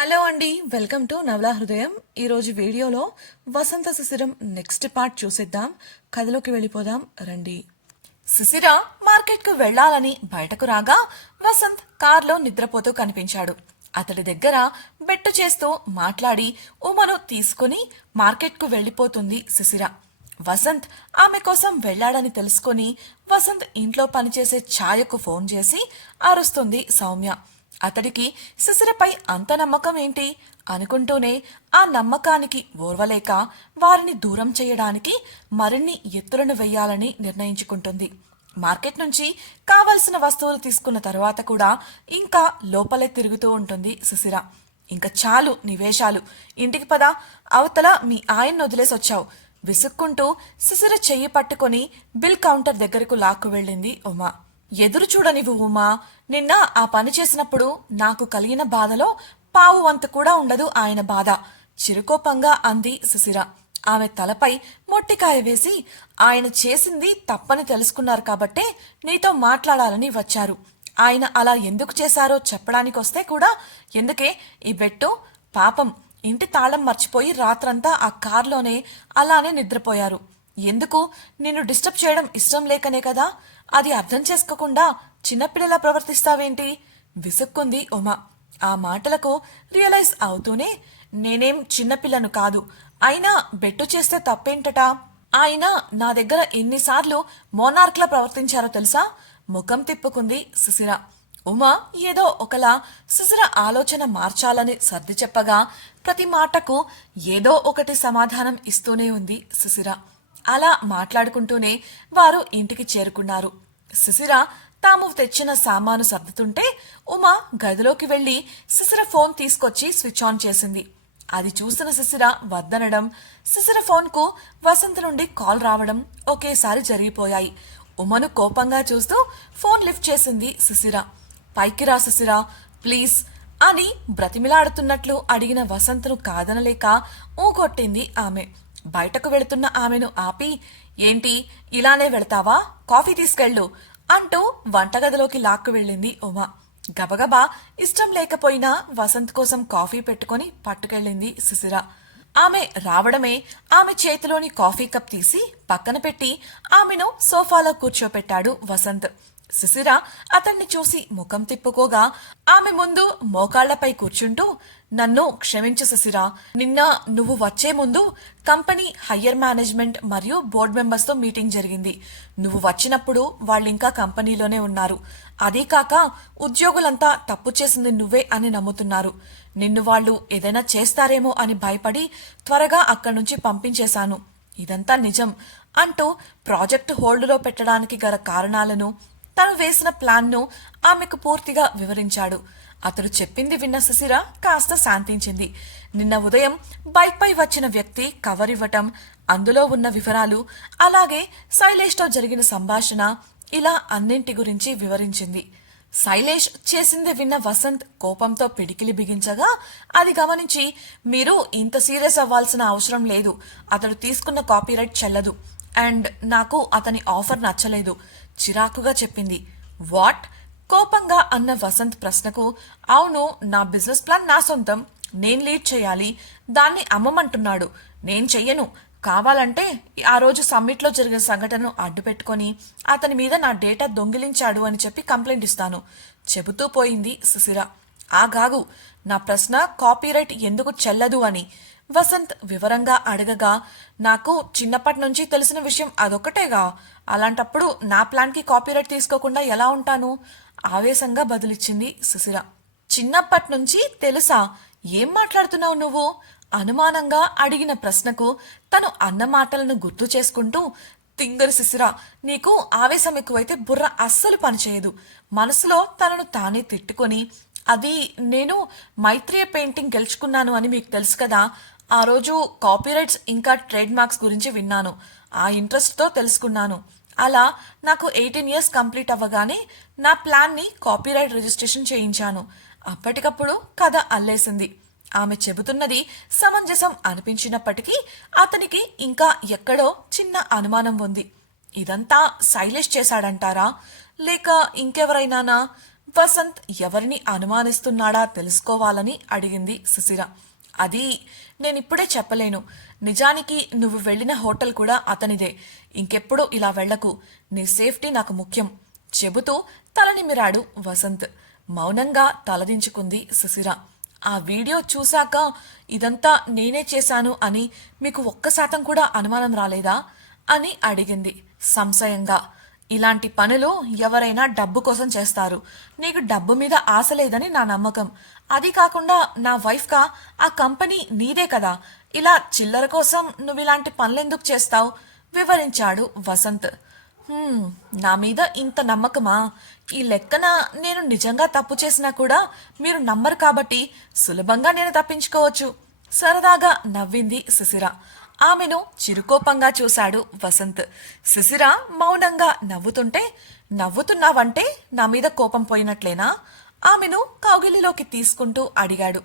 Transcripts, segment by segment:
Hello అండి welcome to నవలా హృదయం. ఈరోజు వీడియోలో వసంత శిశిరం నెక్స్ట్ పార్ట్ చూసేద్దాం. కథలోకి వెళ్ళిపోదాం రండి. శిశిర మార్కెట్కు వెళ్ళాలని బయటకు రాగా వసంత్ కార్లో నిద్రపోతూ కనిపించాడు. అతడి దగ్గర బెట్టు చేస్తూ మాట్లాడి ఉమను తీసుకుని మార్కెట్కు వెళ్ళిపోతుంది శిశిర వసంత్ ఆమె కోసం వెళ్ళాడని తెలుసుకొని వసంత్ ఇంట్లో పనిచేసే ఛాయకు ఫోన్ చేసి అరుస్తుంది సౌమ్య. అతడికి శిశిరపై అంత నమ్మకం ఏంటి? అనుకుంటూనే ఆ నమ్మకానికి ఓర్వలేక వారిని దూరం చేయడానికి మరిన్ని ఎత్తులను వెయ్యాలని నిర్ణయించుకుంటుంది. మార్కెట్ నుంచి కావలసిన వస్తువులు తీసుకున్న తర్వాత కూడా ఇంకా లోపలే తిరుగుతూ ఉంటుంది సుశిర ఇంకా చాలు నివేశాలు. ఇంటికి పద. అవతల మీ ఆయన్ను వదిలేసి వచ్చావు. విసుక్కుంటూ శిశిర చెయ్యి పట్టుకొని బిల్ కౌంటర్ దగ్గరకు లాక్కు వెళ్ళింది ఉమా. ఎదురు చూడనివ్వు ఉమా. నిన్న ఆ పని చేసినప్పుడు నాకు కలిగిన బాధలో పావు వంత కూడా ఉండదు ఆయన బాధ. చిరుకోపంగా అంది సుశిర ఆమె తలపై మొట్టికాయ వేసి ఆయన చేసింది తప్పని తెలుసుకున్నారు కాబట్టే నీతో మాట్లాడాలని వచ్చారు. ఆయన అలా ఎందుకు చేశారో చెప్పడానికి వస్తే కూడా ఎందుకే ఈ బెట్టు? పాపం ఇంటి తాళం మర్చిపోయి రాత్రంతా ఆ కార్లోనే అలానే నిద్రపోయారు. ఎందుకు? నిన్ను డిస్టర్బ్ చేయడం ఇష్టం లేకనే కదా? అది అర్థం చేసుకోకుండా చిన్నపిల్లలా ప్రవర్తిస్తావేంటి? విసుక్కుంది ఉమా. ఆ మాటలకు రియలైజ్ అవుతూనే నేనేం చిన్నపిల్లను కాదు. అయినా బెట్టు చేస్తే తప్పేంటట? ఆయన నా దగ్గర ఎన్నిసార్లు మోనార్క్లా ప్రవర్తించారో తెలుసా? ముఖం తిప్పుకుంది సుశిర ఉమా ఏదో ఒకలా సుశిర ఆలోచన మార్చాలని సర్ది చెప్పగా ప్రతి మాటకు ఏదో ఒకటి సమాధానం ఇస్తూనే ఉంది సుశిర అలా మాట్లాడుకుంటూనే వారు ఇంటికి చేరుకున్నారు. సుశిర తాము తెచ్చిన సామాను సర్దుతుంటే ఉమా గదిలోకి వెళ్ళి శిశిర ఫోన్ తీసుకొచ్చి స్విచ్ ఆన్ చేసింది. అది చూసిన శిశిర వద్దనడం శిశిర ఫోన్కు వసంత నుండి కాల్ రావడం ఒకేసారి జరిగిపోయాయి. ఉమను కోపంగా చూస్తూ ఫోన్ లిఫ్ట్ చేసింది శిశిర పైకి రా శిశిర ప్లీజ్ అని బ్రతిమిలాడుతున్నట్లు అడిగిన వసంతను కాదనలేక ఊగొట్టింది ఆమె. బయటకు వెళుతున్న ఆమెను ఆపి ఏంటి ఇలానే వెళతావా? కాఫీ తీసుకెళ్ళు అంటూ వంటగదిలోకి లాక్కు వెళ్ళింది ఉమా. గబగబా ఇష్టం లేకపోయినా వసంత్ కోసం కాఫీ పెట్టుకొని పట్టుకెళ్ళింది సుశిర. ఆమె రావడమే ఆమె చేతిలోని కాఫీ కప్ తీసి పక్కన పెట్టి ఆమెను సోఫాలో కూర్చోపెట్టాడు వసంత్. శిశిర అతన్ని చూసి ముఖం తిప్పుకోగా ఆమె ముందు మోకాళ్ళపై కూర్చుంటూ నన్ను క్షమించు శిశిర నిన్న నువ్వు వచ్చే ముందు కంపెనీ హయ్యర్ మేనేజ్మెంట్ మరియు బోర్డు మెంబర్స్తో మీటింగ్ జరిగింది. నువ్వు వచ్చినప్పుడు వాళ్ళింకా కంపెనీలోనే ఉన్నారు. అదీ కాక ఉద్యోగులంతా తప్పు చేసింది నువ్వే అని నమ్ముతున్నారు. నిన్ను వాళ్ళు ఏదైనా చేస్తారేమో అని భయపడి త్వరగా అక్కడి నుంచి పంపించేశాను. ఇదంతా నిజం అంటూ ప్రాజెక్టు హోల్డ్లో పెట్టడానికి గల కారణాలను తను వేసిన ప్లాన్ను ఆమెకు పూర్తిగా వివరించాడు. అతడు చెప్పింది విన్న సుశిర కాస్త శాంతించింది. నిన్న ఉదయం బైక్పై వచ్చిన వ్యక్తి కవర్ ఇవ్వటం అందులో ఉన్న వివరాలు అలాగే శైలేష్తో జరిగిన సంభాషణ ఇలా అన్నింటి గురించి వివరించింది. శైలేష్ చేసింది విన్న వసంత్ కోపంతో పిడికిలి బిగించగా అది గమనించి మీరు ఇంత సీరియస్ అవ్వాల్సిన అవసరం లేదు. అతడు తీసుకున్న కాపీరైట్ చెల్లదు. అండ్ నాకు అతని ఆఫర్ నచ్చలేదు. చిరాకుగా చెప్పింది. వాట్? కోపంగా అన్న వసంత్ ప్రశ్నకు అవును నా బిజినెస్ ప్లాన్ నా సొంతం. నేను లీడ్ చేయాలి. దాన్ని అమ్మమంటున్నాడు. నేను చెయ్యను. కావాలంటే ఆ రోజు సమ్మిట్లో జరిగిన సంఘటనను అడ్డుపెట్టుకొని అతని మీద నా డేటా దొంగిలించాడు అని చెప్పి కంప్లైంట్ ఇస్తాను. చెబుతూ పోయింది సుశిర ఆగాగు. నా ప్రశ్న కాపీరైట్ ఎందుకు చెల్లదు అని. వసంత్ వివరంగా అడగగా నాకు చిన్నప్పటి నుంచి తెలిసిన విషయం అదొక్కటేగా. అలాంటప్పుడు నా ప్లాన్కి కాపీరైట్ తీసుకోకుండా ఎలా ఉంటాను? ఆవేశంగా బదులిచ్చింది సుశిర చిన్నప్పటి నుంచి తెలుసా? ఏం మాట్లాడుతున్నావు నువ్వు? అనుమానంగా అడిగిన ప్రశ్నకు తను అన్న మాటలను గుర్తు చేసుకుంటూ తింగరు శిశిర నీకు ఆవేశం ఎక్కువైతే బుర్ర అస్సలు పనిచేయదు. మనసులో తనను తానే తిట్టుకొని అది నేను మైత్రేయ పెయింటింగ్ గెలుచుకున్నాను అని మీకు తెలుసు కదా ఆ రోజు కాపీరైట్స్ ఇంకా ట్రేడ్ మార్క్స్ గురించి విన్నాను. ఆ ఇంట్రెస్ట్తో తెలుసుకున్నాను. అలా నాకు ఎయిటీన్ ఇయర్స్ కంప్లీట్ అవ్వగానే నా ప్లాన్ని కాపీరైట్ రిజిస్ట్రేషన్ చేయించాను. అప్పటికప్పుడు కథ అల్లేసింది. ఆమె చెబుతున్నది సమంజసం అనిపించినప్పటికీ అతనికి ఇంకా ఎక్కడో చిన్న అనుమానం ఉంది. ఇదంతా శైలేష్ చేశాడంటారా? లేక ఇంకెవరైనానా? వసంత్ ఎవరిని అనుమానిస్తున్నాడా తెలుసుకోవాలని అడిగింది సుశీర అది నేనిప్పుడే చెప్పలేను. నిజానికి నువ్వు వెళ్ళిన హోటల్ కూడా అతనిదే. ఇంకెప్పుడు ఇలా వెళ్ళకు నీ సేఫ్టీ నాకు ముఖ్యం. చెబుతూ తలనిమిరాడు వసంత్. మౌనంగా తలదించుకుంది సుశిర ఆ వీడియో చూశాక ఇదంతా నేనే చేశాను అని మీకు ఒక్క శాతం కూడా అనుమానం రాలేదా? అని అడిగింది సంశయంగా. ఇలాంటి పనులు ఎవరైనా డబ్బు కోసం చేస్తారు. నీకు డబ్బు మీద ఆశ లేదని నా నమ్మకం. అది కాకుండా నా వైఫ్గా ఆ కంపెనీ నీదే కదా. ఇలా చిల్లర కోసం నువ్వు ఇలాంటి పనులెందుకు చేస్తావు? వివరించాడు వసంత్. నా మీద ఇంత నమ్మకమా? ఈ లెక్కన నేను నిజంగా తప్పు చేసినా కూడా మీరు నమ్మరు కాబట్టి సులభంగా నేను తప్పించుకోవచ్చు. సరదాగా నవ్వింది శిశిర ఆమెను చిరుకోపంగా చూశాడు వసంత్. శిశిర మౌనంగా నవ్వుతుంటే నవ్వుతున్నావంటే నా మీద కోపం పోయినట్లేనా? ఆమెను కౌగిలిలోకి తీసుకుంటూ అడిగాడు.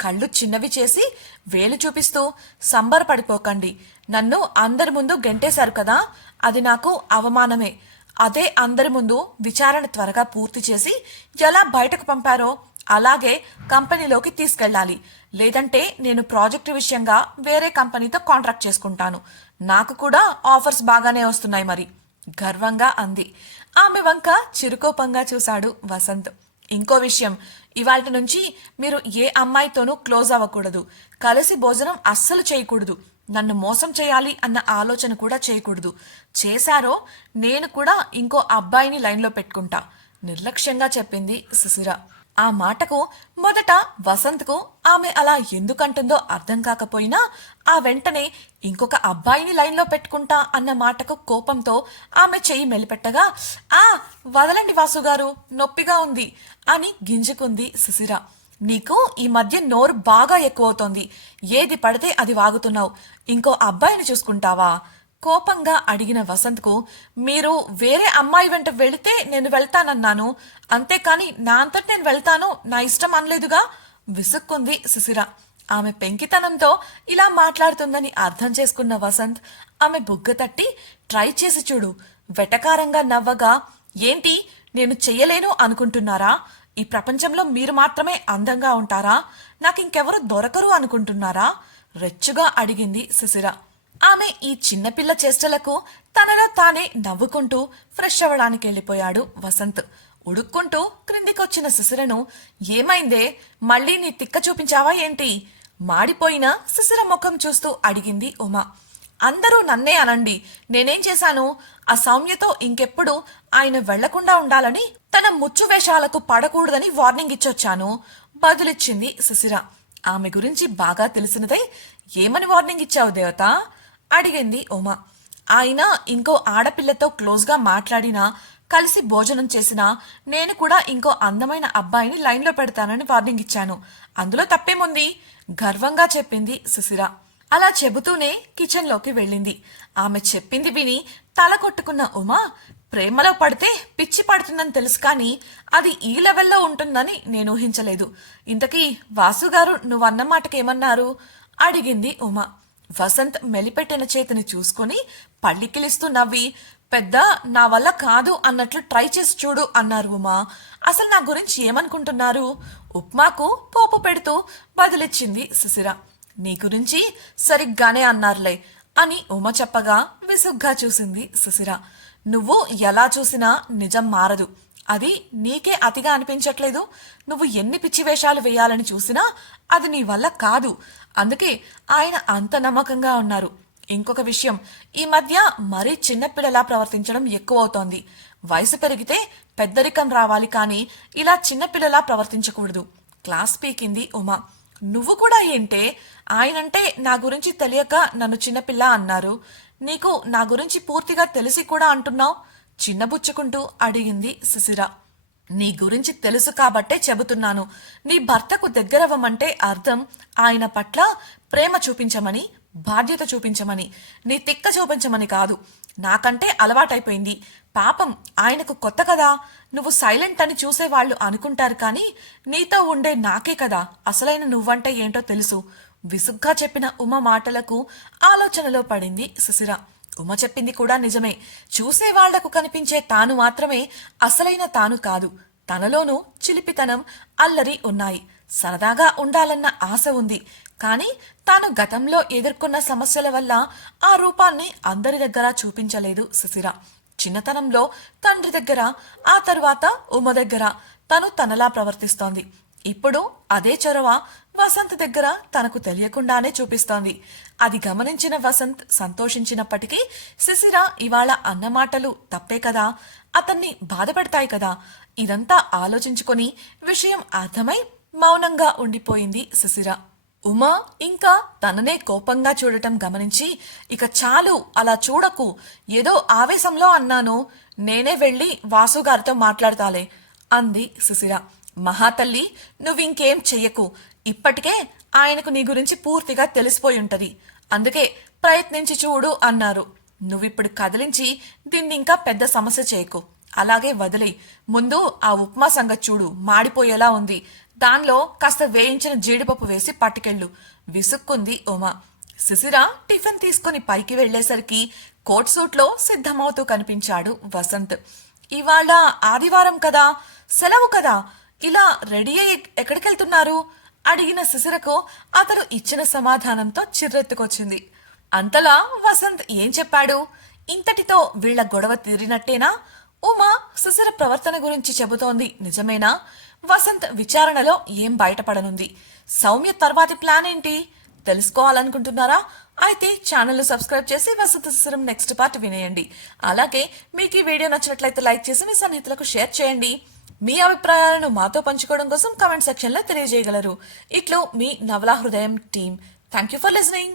కళ్ళు చిన్నవి చేసి వేలు చూపిస్తూ సంబరపడిపోకండి నన్ను అందరి ముందు గెంటేశారు కదా అది నాకు అవమానమే. అదే అందరి ముందు విచారణ త్వరగా పూర్తి చేసి ఎలా బయటకు పంపారో అలాగే కంపెనీలోకి తీసుకెళ్ళాలి. లేదంటే నేను ప్రాజెక్టు విషయంగా వేరే కంపెనీతో కాంట్రాక్ట్ చేసుకుంటాను. నాకు కూడా ఆఫర్స్ బాగానే వస్తున్నాయి మరి. గర్వంగా అంది. ఆమె వంక చిరుకోపంగా చూశాడు వసంత్. ఇంకో విషయం. ఇవాటి నుంచి మీరు ఏ అమ్మాయితోనూ క్లోజ్ అవ్వకూడదు. కలిసి భోజనం అస్సలు చేయకూడదు. నన్ను మోసం చేయాలి అన్న ఆలోచన కూడా చేయకూడదు. చేశారో నేను కూడా ఇంకో అబ్బాయిని లైన్లో పెట్టుకుంటా. నిర్లక్ష్యంగా చెప్పింది సుశిర ఆ మాటకు మొదట వసంత్కు ఆమె అలా ఎందుకంటుందో అర్థం కాకపోయినా ఆ వెంటనే ఇంకొక అబ్బాయిని లైన్లో పెట్టుకుంటా అన్న మాటకు కోపంతో ఆమె చెయ్యి మెలిపెట్టగా ఆ వదలండి వాసు గారు నొప్పిగా ఉంది అని గింజుకుంది సుశిర నీకు ఈ మధ్య నోరు బాగా ఎక్కువవుతోంది. ఏది పడితే అది వాగుతున్నావు. ఇంకో అబ్బాయిని చూసుకుంటావా? కోపంగా అడిగిన వసంత్కు మీరు వేరే అమ్మాయి వెంట వెళితే నేను వెళ్తానన్నాను. అంతేకాని నా అంతటి నేను వెళ్తాను నా ఇష్టం అనలేదుగా? విసుక్కుంది సుశిర ఆమె పెంకితనంతో ఇలా మాట్లాడుతుందని అర్థం చేసుకున్న వసంత్ ఆమె బుగ్గ తట్టి ట్రై చేసి చూడు. వెటకారంగా నవ్వగా ఏంటి? నేను చెయ్యలేను అనుకుంటున్నారా? ఈ ప్రపంచంలో మీరు మాత్రమే అందంగా ఉంటారా? నాకింకెవరు దొరకరు అనుకుంటున్నారా? రెచ్చుగా అడిగింది సుశిర ఆమె ఈ చిన్నపిల్ల చేష్టలకు తనలో తానే నవ్వుకుంటూ ఫ్రెష్ అవ్వడానికి వెళ్ళిపోయాడు వసంత్. ఉడుక్కుంటూ క్రిందికొచ్చిన శిశిరను ఏమైందే? మళ్ళీ నీ తిక్క చూపించావా ఏంటి? మాడిపోయిన శిశిర ముఖం చూస్తూ అడిగింది ఉమా. అందరూ నన్నే అనండి. నేనేం చేశాను? ఆ సౌమ్యతో ఇంకెప్పుడు ఆయన వెళ్ళకుండా ఉండాలని తన ముచ్చు వేషాలకు పడకూడదని వార్నింగ్ ఇచ్చొచ్చాను బదులిచ్చింది శిశిర ఆమె గురించి బాగా తెలిసినదై. ఏమని వార్నింగ్ ఇచ్చావు దేవత? అడిగింది ఉమా. ఆయన ఇంకో ఆడపిల్లతో క్లోజ్గా మాట్లాడినా కలిసి భోజనం చేసినా నేను కూడా ఇంకో అందమైన అబ్బాయిని లైన్లో పెడతానని వార్నింగ్ ఇచ్చాను. అందులో తప్పేముంది? గర్వంగా చెప్పింది సుశిర. అలా చెబుతూనే కిచెన్లోకి వెళ్ళింది. ఆమె చెప్పింది విని తల కొట్టుకున్న ఉమా ప్రేమలో పడితే పిచ్చి పడుతుందని తెలుసు కానీ అది ఈ లెవెల్లో ఉంటుందని నేను ఊహించలేదు. ఇంతకీ వాసుగారు నువ్వన్న మాటకేమన్నారు? అడిగింది ఉమా. వసంత్ మెలిపెట్టిన చేతిని చూసుకొని పళ్ళికిలిస్తూ నవ్వి పెద్ద నా వల్ల కాదు అన్నట్లు ట్రై చేసి చూడు అన్నారు ఉమా. అసలు నా గురించి ఏమనుకుంటున్నారు? ఉప్మాకు పోపు పెడుతూ బదిలిచ్చింది సుశిర. నీ గురించి సరిగ్గానే అన్నారులే అని ఉమ చెప్పగా విసుగ్గా చూసింది సుశిర. నువ్వు ఎలా చూసినా నిజం మారదు. అది నీకే అతిగా అనిపించట్లేదు. నువ్వు ఎన్ని పిచ్చి వేషాలు వేయాలని చూసినా అది నీ వల్ల కాదు. అందుకే ఆయన అంత నమ్మకంగా ఉన్నారు. ఇంకొక విషయం ఈ మధ్య మరీ చిన్నపిల్లలా ప్రవర్తించడం ఎక్కువవుతోంది. వయసు పెరిగితే పెద్దరికం రావాలి కానీ ఇలా చిన్నపిల్లలా ప్రవర్తించకూడదు. క్లాస్ పీకింది ఉమా. నువ్వు కూడా ఏంటే? ఆయనంటే నా గురించి తెలియక నన్ను చిన్నపిల్ల అన్నారు. నీకు నా గురించి పూర్తిగా తెలిసి కూడా అంటున్నావు? చిన్నబుచ్చుకుంటూ అడిగింది సుశిర. నీ గురించి తెలుసు కాబట్టే చెబుతున్నాను. నీ భర్తకు దగ్గరవ్వమంటే అర్థం ఆయన పట్ల ప్రేమ చూపించమని బాధ్యత చూపించమని నీ తిక్క చూపించమని కాదు. నాకంటే అలవాటైపోయింది. పాపం ఆయనకు కొత్త కదా. నువ్వు సైలెంట్ అని చూసేవాళ్ళు అనుకుంటారు కానీ నీతో ఉండే నాకే కదా. అసలైన నువ్వంటే ఏంటో తెలుసు. విసుగ్గా చెప్పిన ఉమ మాటలకు ఆలోచనలో పడింది శిశిర ఉమ చెప్పింది కూడా నిజమే. చూసే వాళ్ళకు కనిపించే తాను మాత్రమే అసలైన తాను కాదు. తనలోనూ చిలిపితనం అల్లరి ఉన్నాయి. సరదాగా ఉండాలన్న ఆశ ఉంది. కానీ తాను గతంలో ఎదుర్కొన్న సమస్యల వల్ల ఆ రూపాన్ని అందరి దగ్గర చూపించలేదు సుశిర చిన్నతనంలో తండ్రి దగ్గర ఆ తరువాత ఉమ దగ్గర తను తనలా ప్రవర్తిస్తోంది. ఇప్పుడు అదే చొరవ వసంత్ దగ్గర తనకు తెలియకుండానే చూపిస్తోంది. అది గమనించిన వసంత్ సంతోషించినప్పటికీ శిశిర ఇవాళ అన్నమాటలు తప్పే కదా అతన్ని బాధపెడతాయి కదా. ఇదంతా ఆలోచించుకొని విషయం అర్థమై మౌనంగా ఉండిపోయింది శిశిర. ఉమా ఇంకా తననే కోపంగా చూడటం గమనించి ఇక చాలు అలా చూడకు ఏదో ఆవేశంలో అన్నాను నేనే వెళ్ళి వాసుగారితో మాట్లాడతాలే అంది శిశిర. మహాతల్లి నువ్వింకేం చెయ్యకు. ఇప్పటికే ఆయనకు నీ గురించి పూర్తిగా తెలిసిపోయి ఉంటది. అందుకే ప్రయత్నించి చూడు అన్నారు. నువ్విప్పుడు కదిలించి దీన్ని ఇంకా పెద్ద సమస్య చేయకు. అలాగే వదిలే ముందు ఆ ఉప్మా సంగతి చూడు. మాడిపోయేలా ఉంది. దానిలో కాస్త వేయించిన జీడిపప్పు వేసి పట్టుకెళ్ళు. విసుక్కుంది ఉమా. శిశిర టిఫిన్ తీసుకుని పైకి వెళ్ళేసరికి కోట్ సూట్లో సిద్ధమవుతూ కనిపించాడు వసంత్. ఇవాళ ఆదివారం కదా? సెలవు కదా? ఇలా రెడీ అయ్యి ఎక్కడికెళ్తున్నారు? అడిగిన శిశిరకు అతను ఇచ్చిన సమాధానంతో చిర్రెత్తుకొచ్చింది. అంతలా వసంత్ ఏం చెప్పాడు? ఇంతటితో వీళ్ళ గొడవ తీరినట్టేనా? ఉమా శిశిర ప్రవర్తన గురించి చెబుతోంది నిజమేనా? వసంత్ విచారణలో ఏం బయటపడనుంది? సౌమ్య తర్వాతి ప్లాన్ ఏంటి? తెలుసుకోవాలనుకుంటున్నారా? అయితే ఛానల్ సబ్స్క్రైబ్ చేసి వసంత శిశిరం నెక్స్ట్ పార్ట్ వినేయండి. అలాగే మీకు ఈ వీడియో నచ్చినట్లయితే లైక్ చేసి మీ సన్నిహితులకు షేర్ చేయండి. మీ అభిప్రాయాలను మాతో పంచుకోవడం కోసం కమెంట్ సెక్షన్లో తెలియజేయగలరు. ఇట్లు మీ Navala Hrudayam team. Thank you for listening